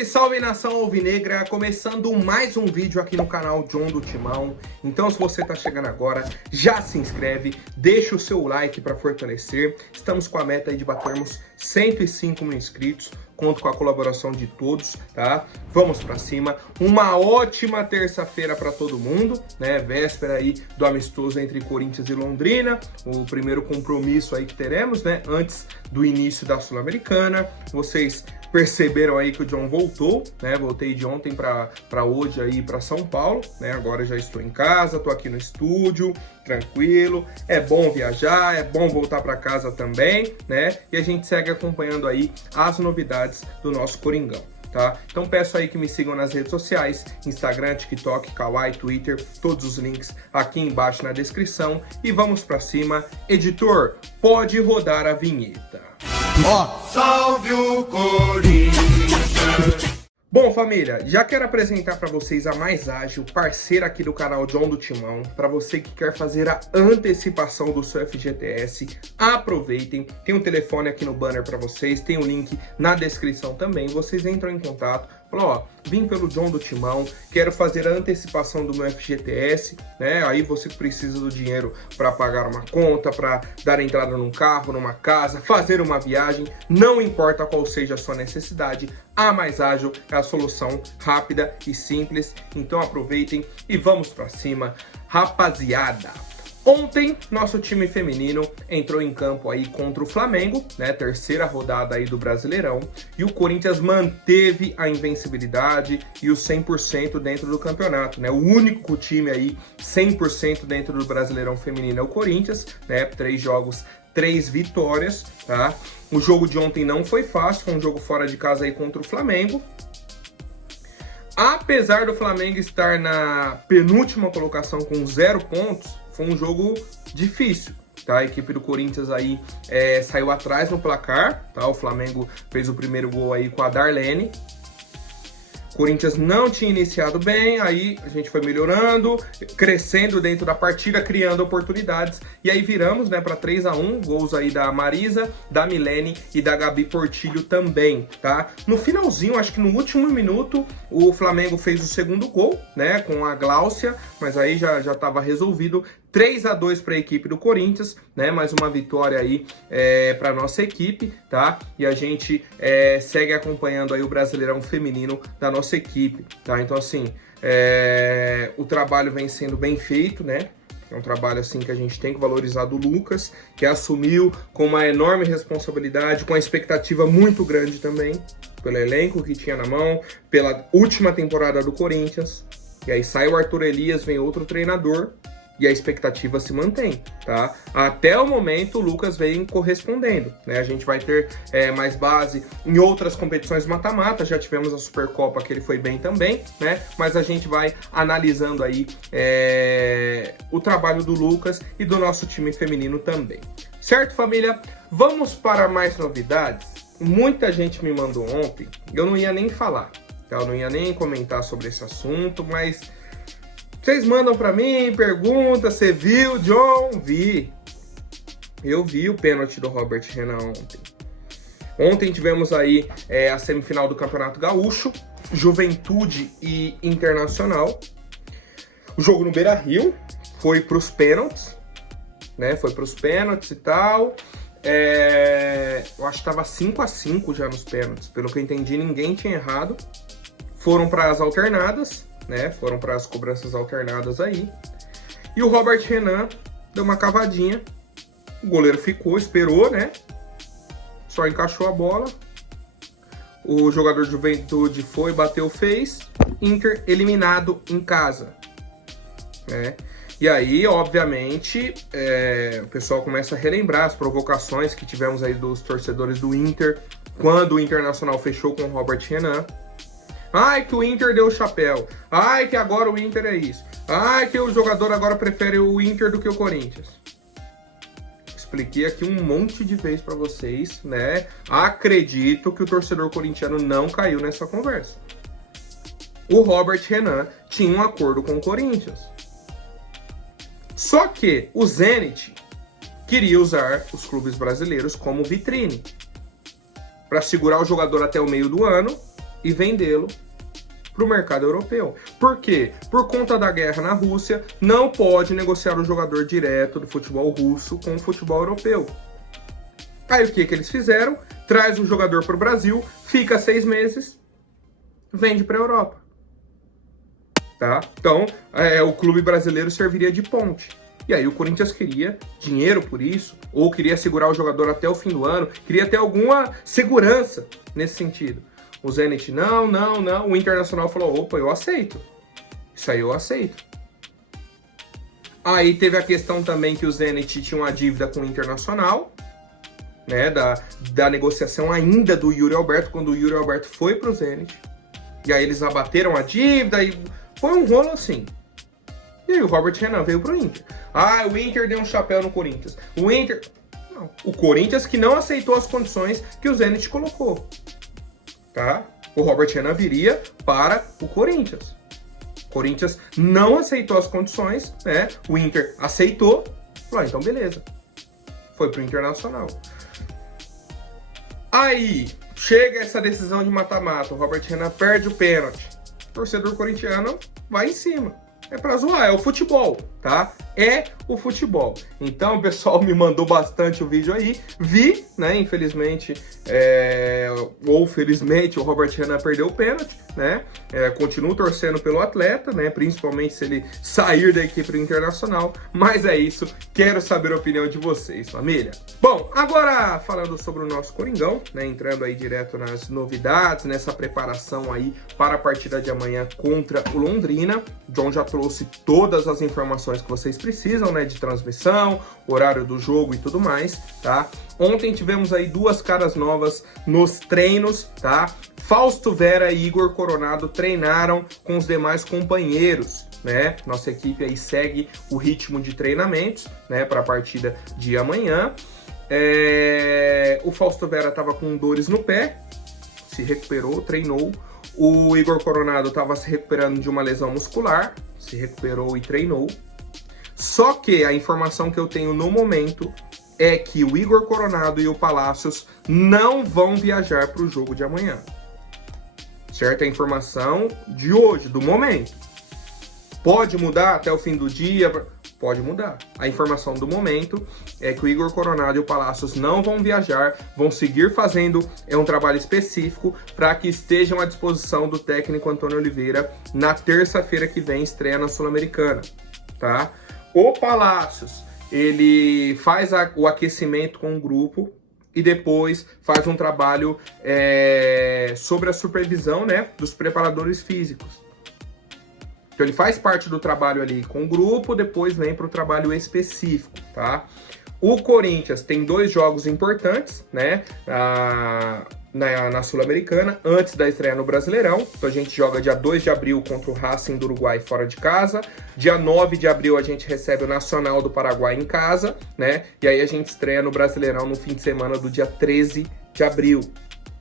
Salve, salve nação alvinegra, começando mais um vídeo aqui no canal John do Timão. Então se você tá chegando agora, já se inscreve, deixa o seu like para fortalecer. Estamos com a meta aí de batermos 105 mil inscritos, conto com a colaboração de todos, tá? Vamos pra cima, uma ótima terça-feira para todo mundo, né? Véspera aí do amistoso entre Corinthians e Londrina, o primeiro compromisso aí que teremos, né? Antes do início da Sul-Americana. Vocês perceberam aí que o John voltou, né? Voltei de ontem para hoje aí para São Paulo, né? Agora já estou em casa, tô aqui no estúdio, tranquilo. É bom viajar, é bom voltar para casa também, né? E a gente segue acompanhando aí as novidades do nosso Coringão, tá? Então peço aí que me sigam nas redes sociais, Instagram, TikTok, Kawaii, Twitter, todos os links aqui embaixo na descrição. E vamos para cima. Editor, pode rodar a vinheta. Salve o Corinthians! Bom, família, já quero apresentar para vocês a Mais Ágil, parceira aqui do canal John do Timão. Para você que quer fazer a antecipação do seu FGTS, aproveitem. Tem um telefone aqui no banner para vocês, tem o link na descrição também. Vocês entram em contato, falam, ó, vim pelo John do Timão, quero fazer a antecipação do meu FGTS, né? Aí você precisa do dinheiro para pagar uma conta, para dar entrada num carro, numa casa, fazer uma viagem, não importa qual seja a sua necessidade, a Mais Ágil é a solução rápida e simples. Então aproveitem e vamos para cima, rapaziada. Ontem, nosso time feminino entrou em campo aí contra o Flamengo, né? Terceira rodada aí do Brasileirão. E o Corinthians manteve a invencibilidade e o 100% dentro do campeonato, né? O único time aí 100% dentro do Brasileirão feminino é o Corinthians, né? 3 jogos, 3 vitórias, tá? O jogo de ontem não foi fácil, foi um jogo fora de casa aí contra o Flamengo. Apesar do Flamengo estar na penúltima colocação com 0 pontos, foi um jogo difícil, tá? A equipe do Corinthians aí saiu atrás no placar, tá? O Flamengo fez o primeiro gol aí com a Darlene. O Corinthians não tinha iniciado bem, aí a gente foi melhorando, crescendo dentro da partida, criando oportunidades, e aí viramos, né, para 3-1, gols aí da Marisa, da Milene e da Gabi Portilho também, tá? No finalzinho, acho que no último minuto, o Flamengo fez o segundo gol, né, com a Gláucia, mas aí já estava resolvido. 3-2 para a equipe do Corinthians, né? Mais uma vitória aí para nossa equipe, tá? E a gente segue acompanhando aí o Brasileirão feminino da nossa equipe, tá? Então assim, o trabalho vem sendo bem feito, né? É um trabalho assim que a gente tem que valorizar do Lucas, que assumiu com uma enorme responsabilidade, com a expectativa muito grande também, pelo elenco que tinha na mão, pela última temporada do Corinthians. E aí sai o Arthur Elias, vem outro treinador, e a expectativa se mantém, tá? Até o momento o Lucas vem correspondendo, né? A gente vai ter mais base em outras competições mata-mata, já tivemos a Supercopa que ele foi bem também, né? Mas a gente vai analisando aí o trabalho do Lucas e do nosso time feminino também. Certo, família? Vamos para mais novidades. Muita gente me mandou ontem, eu não ia nem falar, tá? Eu não ia nem comentar sobre esse assunto, mas vocês mandam pra mim, pergunta, você viu, John? Vi. Eu vi o pênalti do Robert Renan ontem. Ontem tivemos aí a semifinal do Campeonato Gaúcho, Juventude e Internacional. O jogo no Beira-Rio foi pros pênaltis, né? Foi pros pênaltis e tal. Eu acho que tava 5-5 já nos pênaltis. Pelo que eu entendi, ninguém tinha errado. Foram para as alternadas, né? Foram para as cobranças alternadas aí. E o Robert Renan deu uma cavadinha. O goleiro ficou, esperou, né? Só encaixou a bola. O jogador de Juventude foi, bateu, fez. Inter eliminado em casa, né? E aí, obviamente, o pessoal começa a relembrar as provocações que tivemos aí dos torcedores do Inter quando o Internacional fechou com o Robert Renan. Ai, que o Inter deu o chapéu. Ai, que agora o Inter é isso. Ai, que o jogador agora prefere o Inter do que o Corinthians. Expliquei aqui um monte de vezes pra vocês, né? Acredito que o torcedor corintiano não caiu nessa conversa. O Robert Renan tinha um acordo com o Corinthians. Só que o Zenit queria usar os clubes brasileiros como vitrine, para segurar o jogador até o meio do ano e vendê-lo para o mercado europeu. Por quê? Por conta da guerra na Rússia, não pode negociar o jogador direto do futebol russo com o futebol europeu. Aí o que eles fizeram? Traz o jogador para o Brasil, fica 6 meses, vende para a Europa. Tá? Então, o clube brasileiro serviria de ponte. E aí o Corinthians queria dinheiro por isso, ou queria segurar o jogador até o fim do ano, queria ter alguma segurança nesse sentido. O Zenit, não. O Internacional falou, opa, eu aceito. Isso aí eu aceito. Aí teve a questão também que o Zenit tinha uma dívida com o Internacional, né, da negociação ainda do Yuri Alberto, quando o Yuri Alberto foi pro Zenit. E aí eles abateram a dívida e foi um rolo assim. E aí o Robert Renan veio pro Inter. Ah, o Inter deu um chapéu no Corinthians. Não, o Corinthians que não aceitou as condições que o Zenit colocou. Tá? O Robert Renan viria para o Corinthians. O Corinthians não aceitou as condições, né? O Inter aceitou. Falou, então beleza. Foi pro Internacional. Aí, chega essa decisão de mata-mata. O Robert Renan perde o pênalti. O torcedor corintiano vai em cima. É pra zoar, é o futebol, tá? É o futebol. Então, o pessoal me mandou bastante o vídeo aí. Vi, né? Infelizmente, ou felizmente, o Robert Renan perdeu o pênalti, né? Continuo torcendo pelo atleta, né? Principalmente se ele sair da equipe do Internacional. Mas é isso. Quero saber a opinião de vocês, família. Bom, agora falando sobre o nosso Coringão, né? Entrando aí direto nas novidades, nessa preparação aí para a partida de amanhã contra o Londrina. John já trouxe todas as informações que vocês precisam, né, de transmissão, horário do jogo e tudo mais, tá? Ontem tivemos aí 2 caras novas nos treinos, tá? Fausto Vera e Igor Coronado treinaram com os demais companheiros, né? Nossa equipe aí segue o ritmo de treinamentos, né, para a partida de amanhã. O Fausto Vera estava com dores no pé, se recuperou, treinou. O Igor Coronado estava se recuperando de uma lesão muscular, se recuperou e treinou. Só que a informação que eu tenho no momento é que o Igor Coronado e o Palacios não vão viajar para o jogo de amanhã. Certo? É a informação de hoje, do momento. Pode mudar até o fim do dia? Pode mudar. A informação do momento é que o Igor Coronado e o Palacios não vão viajar, vão seguir fazendo um trabalho específico para que estejam à disposição do técnico Antônio Oliveira na terça-feira que vem, estreia na Sul-Americana, tá? O Palacios, ele faz o aquecimento com o grupo e depois faz um trabalho sobre a supervisão, né, dos preparadores físicos. Então ele faz parte do trabalho ali com o grupo, depois vem para o trabalho específico, tá? O Corinthians tem 2 jogos importantes, né, na Sul-Americana, antes da estreia no Brasileirão. Então a gente joga dia 2 de abril contra o Racing do Uruguai fora de casa. Dia 9 de abril a gente recebe o Nacional do Paraguai em casa, né? E aí a gente estreia no Brasileirão no fim de semana do dia 13 de abril.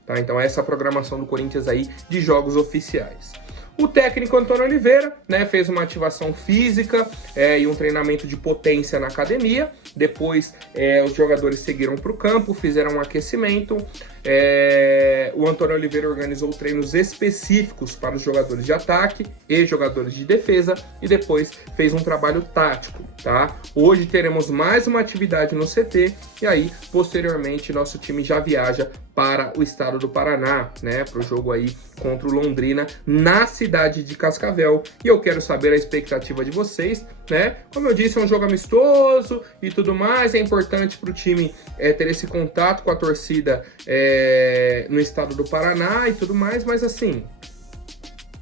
Tá? Então essa é a programação do Corinthians aí de jogos oficiais. O técnico Antônio Oliveira, né, fez uma ativação física e um treinamento de potência na academia. Depois os jogadores seguiram para o campo, fizeram um aquecimento. O Antônio Oliveira organizou treinos específicos para os jogadores de ataque e jogadores de defesa e depois fez um trabalho tático, tá? Hoje teremos mais uma atividade no CT e aí, posteriormente, nosso time já viaja para o estado do Paraná, né, para o jogo aí contra o Londrina na cidade de Cascavel. E eu quero saber a expectativa de vocês, né? Como eu disse, é um jogo amistoso e tudo mais, é importante para o time ter esse contato com a torcida no estado do Paraná e tudo mais, mas assim,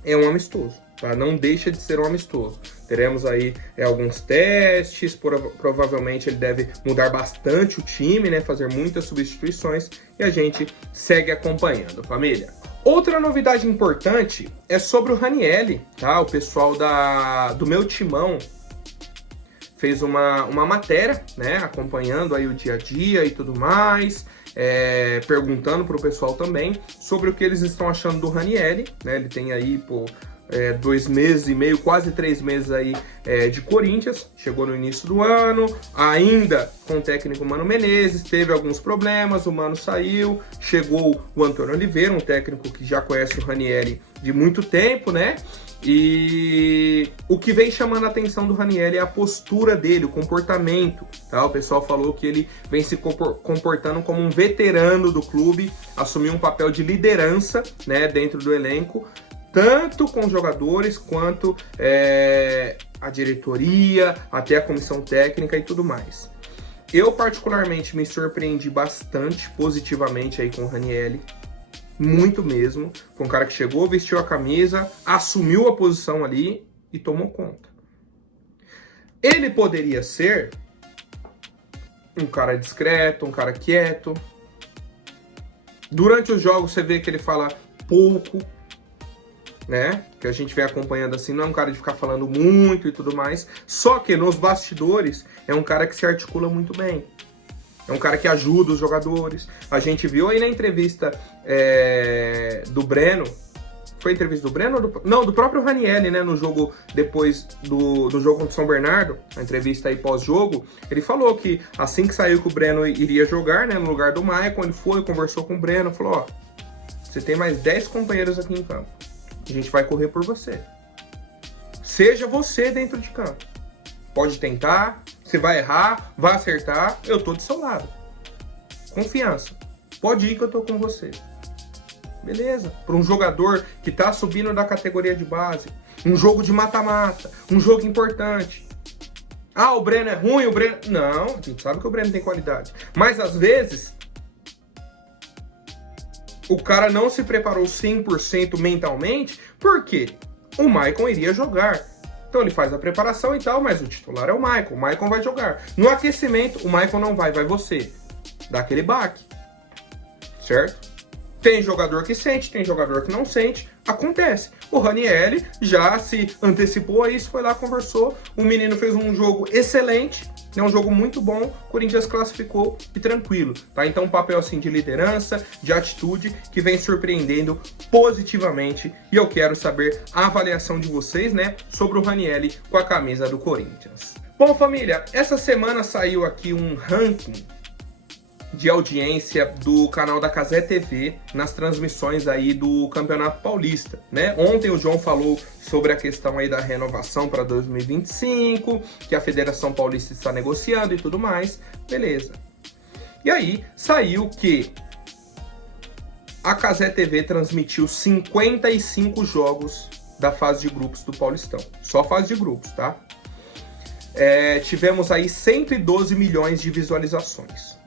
é um amistoso, tá? Não deixa de ser um amistoso. Teremos aí alguns testes, provavelmente ele deve mudar bastante o time, né? Fazer muitas substituições e a gente segue acompanhando, família. Outra novidade importante é sobre o Ranielli, tá? O pessoal do meu timão fez uma matéria, né? Acompanhando aí o dia a dia e tudo mais, perguntando para o pessoal também sobre o que eles estão achando do Ranielli, né? Ele tem aí, 2 meses e meio, quase 3 meses aí de Corinthians, chegou no início do ano, ainda com o técnico Mano Menezes, teve alguns problemas, o Mano saiu, chegou o Antônio Oliveira, um técnico que já conhece o Ranieri de muito tempo, né? E o que vem chamando a atenção do Ranieri é a postura dele, o comportamento, tá? O pessoal falou que ele vem se comportando como um veterano do clube, assumiu um papel de liderança, né, dentro do elenco, tanto com os jogadores quanto a diretoria, até a comissão técnica e tudo mais. Eu particularmente me surpreendi bastante positivamente aí com o Ranieri, muito mesmo. Foi um cara que chegou, vestiu a camisa, assumiu a posição ali e tomou conta. Ele poderia ser um cara discreto, um cara quieto. Durante os jogos você vê que ele fala pouco, né? Que a gente vem acompanhando assim, não é um cara de ficar falando muito e tudo mais. Só que nos bastidores é um cara que se articula muito bem. É um cara que ajuda os jogadores. A gente viu aí na entrevista do Breno. Foi a entrevista do Breno? Não, do próprio Ranieri, né? No jogo, depois do jogo contra o São Bernardo, a entrevista aí pós-jogo, ele falou que assim que saiu que o Breno iria jogar, né? No lugar do Maicon, ele foi, conversou com o Breno, falou, ó, você tem mais 10 companheiros aqui em campo. A gente vai correr por você. Seja você dentro de campo. Pode tentar, você vai errar, vai acertar, eu tô do seu lado. Confiança. Pode ir que eu tô com você. Beleza. Para um jogador que tá subindo da categoria de base, um jogo de mata-mata, um jogo importante. Ah, o Breno é ruim, o Breno... Não, a gente sabe que o Breno tem qualidade. Mas às vezes, o cara não se preparou 100% mentalmente, porque o Maicon iria jogar. Então ele faz a preparação e tal, mas o titular é o Maicon. O Maicon vai jogar. No aquecimento, o Maicon não vai você. Dá aquele baque. Certo? Tem jogador que sente, tem jogador que não sente. Acontece. O Ranieri já se antecipou a isso, foi lá, conversou. O menino fez um jogo excelente. É um jogo muito bom, o Corinthians classificou e tranquilo, tá? Então um papel assim de liderança, de atitude, que vem surpreendendo positivamente. E eu quero saber a avaliação de vocês, né, sobre o Ranieri com a camisa do Corinthians. Bom, família, essa semana saiu aqui um ranking de audiência do canal da Cazé TV nas transmissões aí do Campeonato Paulista, né? Ontem o João falou sobre a questão aí da renovação para 2025, que a Federação Paulista está negociando e tudo mais, beleza. E aí saiu que a Cazé TV transmitiu 55 jogos da fase de grupos do Paulistão, só fase de grupos, tá? Tivemos aí 112 milhões de visualizações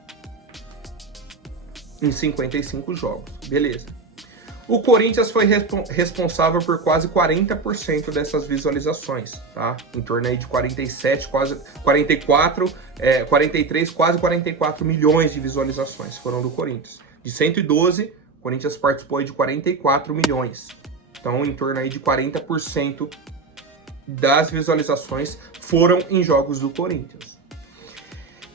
em 55 jogos, beleza. O Corinthians foi responsável por quase 40% dessas visualizações, tá? Em torno aí de 47, quase 44, 43, quase 44 milhões de visualizações foram do Corinthians. De 112, o Corinthians participou aí de 44 milhões. Então, em torno aí de 40% das visualizações foram em jogos do Corinthians.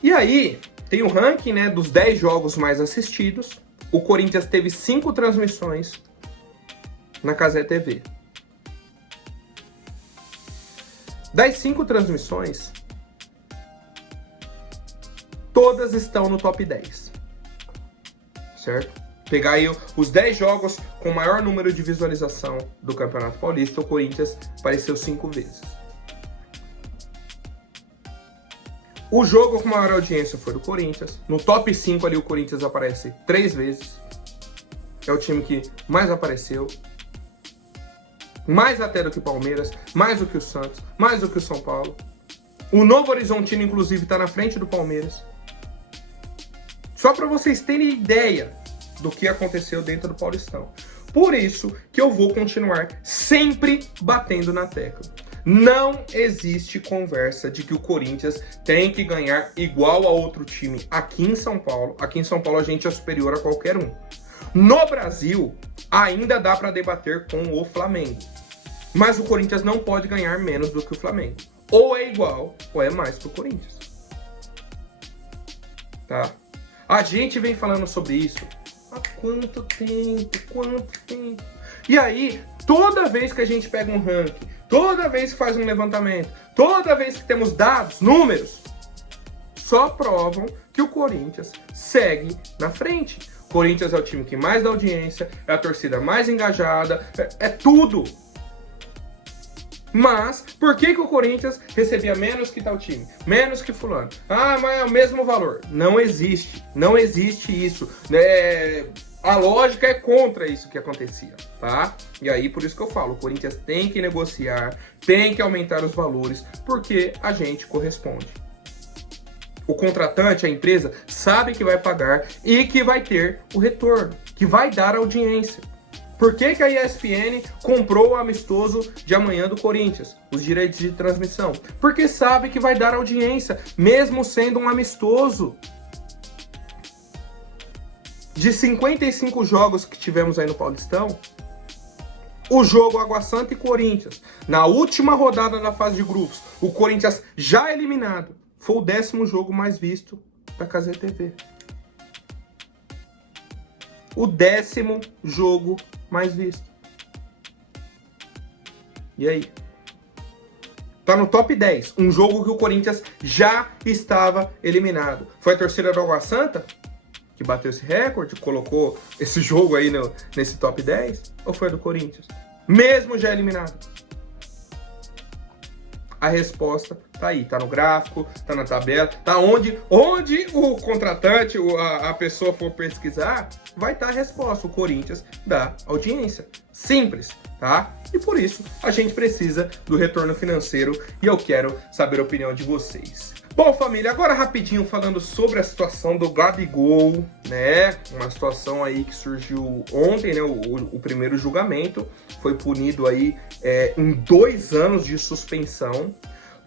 E aí, tem o ranking, né, dos 10 jogos mais assistidos. O Corinthians teve 5 transmissões na Cazé TV. Das 5 transmissões, todas estão no top 10. Certo? Pegar aí os 10 jogos com maior número de visualização do Campeonato Paulista, o Corinthians apareceu 5 vezes. O jogo com maior audiência foi do Corinthians. No top 5 ali o Corinthians aparece 3 vezes. É o time que mais apareceu. Mais até do que o Palmeiras, mais do que o Santos, mais do que o São Paulo. O Novo Horizontino, inclusive, está na frente do Palmeiras. Só para vocês terem ideia do que aconteceu dentro do Paulistão. Por isso que eu vou continuar sempre batendo na tecla. Não existe conversa de que o Corinthians tem que ganhar igual a outro time aqui em São Paulo. Aqui em São Paulo a gente é superior a qualquer um. No Brasil, ainda dá para debater com o Flamengo. Mas o Corinthians não pode ganhar menos do que o Flamengo. Ou é igual, ou é mais que o Corinthians. Tá? A gente vem falando sobre isso há quanto tempo? E aí, Toda vez que a gente pega um ranking, toda vez que faz um levantamento, toda vez que temos dados, números, só provam que o Corinthians segue na frente. O Corinthians é o time que mais dá audiência, é a torcida mais engajada, é tudo. Mas, por que o Corinthians recebia menos que tal time? Menos que fulano? Ah, mas é o mesmo valor. Não existe isso. A lógica é contra isso que acontecia, tá? E aí, por isso que eu falo, o Corinthians tem que negociar, tem que aumentar os valores, porque a gente corresponde. O contratante, a empresa, sabe que vai pagar e que vai ter o retorno, que vai dar audiência. Por que a ESPN comprou o amistoso de amanhã do Corinthians, os direitos de transmissão? Porque sabe que vai dar audiência, mesmo sendo um amistoso. De 55 jogos que tivemos aí no Paulistão, o jogo Água Santa e Corinthians, na última rodada da fase de grupos, o Corinthians já eliminado, foi o 10º jogo mais visto da Cazé TV. O 10º jogo mais visto. E aí? Tá no top 10. Um jogo que o Corinthians já estava eliminado. Foi a torcida do Água Santa que bateu esse recorde, colocou esse jogo aí nesse top 10? Ou foi a do Corinthians? Mesmo já eliminado. A resposta tá aí, tá no gráfico, tá na tabela, tá onde o contratante, a pessoa for pesquisar, vai estar a resposta. O Corinthians dá audiência. Simples, tá? E por isso a gente precisa do retorno financeiro e eu quero saber a opinião de vocês. Bom, família, agora rapidinho falando sobre a situação do Gabigol, né? Uma situação aí que surgiu ontem, né? O primeiro julgamento foi punido aí em 2 anos de suspensão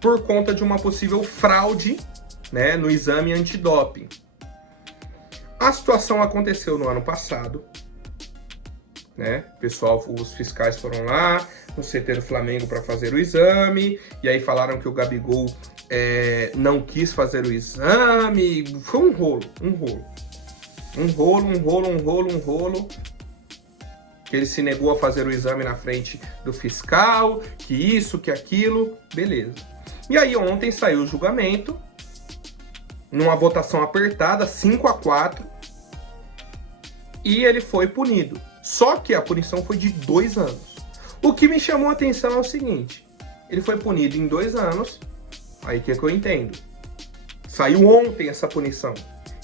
por conta de uma possível fraude, né, no exame antidoping. A situação aconteceu no ano passado, né? Pessoal, os fiscais foram lá no CT do Flamengo para fazer o exame e aí falaram que o Gabigol não quis fazer o exame. Foi um rolo. Que ele se negou a fazer o exame na frente do fiscal, que isso, que aquilo, beleza. E aí ontem saiu o julgamento, numa votação apertada, 5-4, e ele foi punido. Só que a punição foi de 2 anos. O que me chamou a atenção é o seguinte, ele foi punido em 2 anos, aí que eu entendo. Saiu ontem essa punição.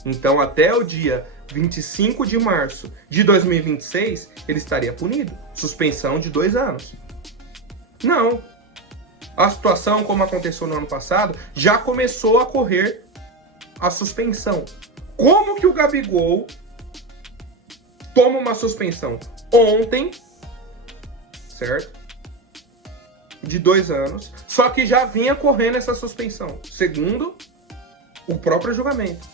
Então até o dia 25 de março de 2026, ele estaria punido. Suspensão de 2 anos. Não. A situação, como aconteceu no ano passado, já começou a correr a suspensão. Como que o Gabigol toma uma suspensão ontem, certo? De 2 anos, só que já vinha correndo essa suspensão, segundo o próprio julgamento.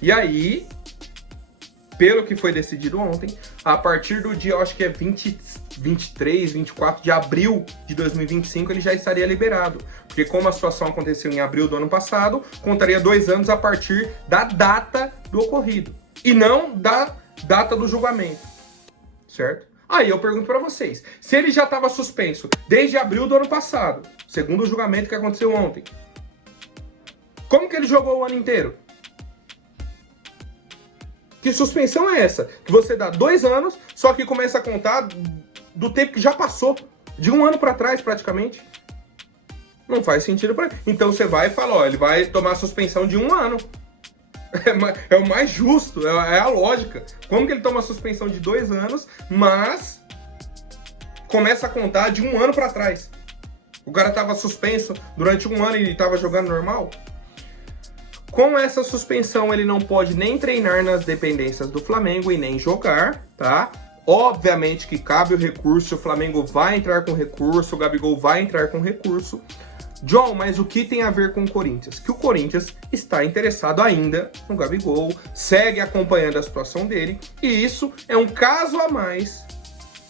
E aí, pelo que foi decidido ontem, a partir do dia, eu acho que é 23, 24 de abril de 2025, ele já estaria liberado. Porque como a situação aconteceu em abril do ano passado, contaria 2 anos a partir da data do ocorrido. E não da data do julgamento, certo? Aí eu pergunto pra vocês, se ele já estava suspenso desde abril do ano passado, segundo o julgamento que aconteceu ontem, como que ele jogou o ano inteiro? Que suspensão é essa? Que você dá 2 anos, só que começa a contar do tempo que já passou, de 1 ano pra trás praticamente. Não faz sentido pra ele. Então você vai e fala, ó, ele vai tomar suspensão de 1 ano. É o mais justo, é a lógica. Como que ele toma suspensão de 2 anos, mas começa a contar de 1 ano pra trás? O cara tava suspenso durante 1 ano e ele tava jogando normal? Com essa suspensão, ele não pode nem treinar nas dependências do Flamengo e nem jogar, tá? Obviamente que cabe o recurso, o Flamengo vai entrar com recurso, o Gabigol vai entrar com recurso. John, mas o que tem a ver com o Corinthians? Que o Corinthians está interessado ainda no Gabigol, segue acompanhando a situação dele, e isso é um caso a mais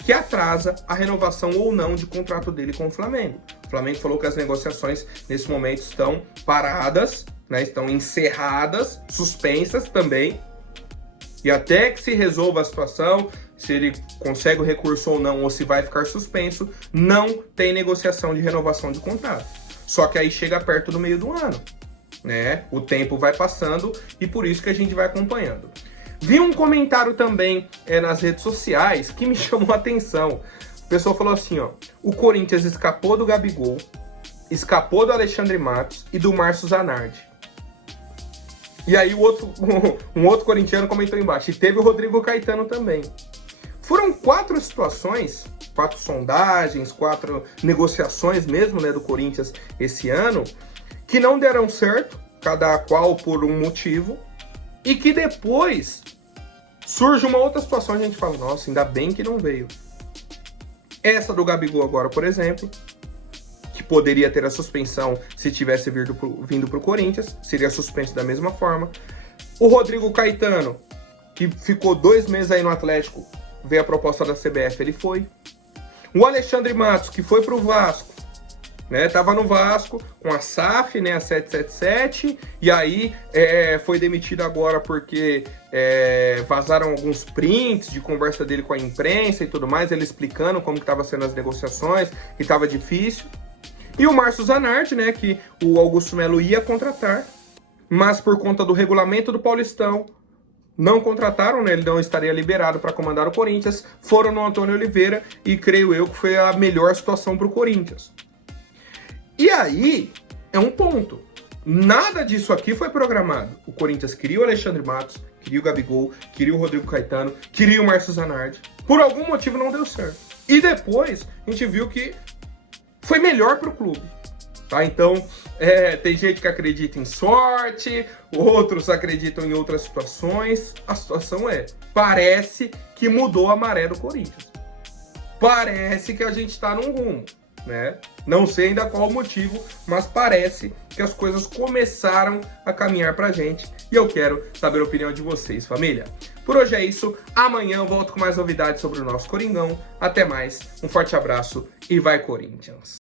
que atrasa a renovação ou não de contrato dele com o Flamengo. O Flamengo falou que as negociações nesse momento estão paradas, né, estão encerradas, suspensas também, e até que se resolva a situação, se ele consegue o recurso ou não, ou se vai ficar suspenso, não tem negociação de renovação de contrato. Só que aí chega perto do meio do ano, né? O tempo vai passando e por isso que a gente vai acompanhando. Vi um comentário também nas redes sociais que me chamou a atenção. O pessoal falou assim, ó, o Corinthians escapou do Gabigol, escapou do Alexandre Matos e do Márcio Zanardi. E aí um outro corintiano comentou embaixo, e teve o Rodrigo Caetano também. Foram 4 situações, 4 sondagens, 4 negociações mesmo, né, do Corinthians esse ano, que não deram certo, cada qual por um motivo, e que depois surge uma outra situação e a gente fala, nossa, ainda bem que não veio. Essa do Gabigol agora, por exemplo, que poderia ter a suspensão se tivesse vindo para o Corinthians, seria suspenso da mesma forma. O Rodrigo Caetano, que ficou 2 meses aí no Atlético, veio a proposta da CBF, ele foi. O Alexandre Matos, que foi para o Vasco, né, tava no Vasco com a SAF, né, a 777, e aí foi demitido agora porque vazaram alguns prints de conversa dele com a imprensa e tudo mais, ele explicando como que tava sendo as negociações, que tava difícil. E o Márcio Zanardi, né, que o Augusto Melo ia contratar, mas por conta do regulamento do Paulistão, não contrataram, né, ele não estaria liberado para comandar o Corinthians, foram no Antônio Oliveira e creio eu que foi a melhor situação para o Corinthians. E aí, é um ponto. Nada disso aqui foi programado. O Corinthians queria o Alexandre Matos, queria o Gabigol, queria o Rodrigo Caetano, queria o Márcio Zanardi. Por algum motivo não deu certo. E depois, a gente viu que foi melhor para o clube. Tá? Então, tem gente que acredita em sorte, outros acreditam em outras situações. A situação parece que mudou a maré do Corinthians. Parece que a gente está num rumo, né? Não sei ainda qual o motivo, mas parece que as coisas começaram a caminhar pra gente. E eu quero saber a opinião de vocês, família. Por hoje é isso. Amanhã eu volto com mais novidades sobre o nosso Coringão. Até mais, um forte abraço e vai Corinthians!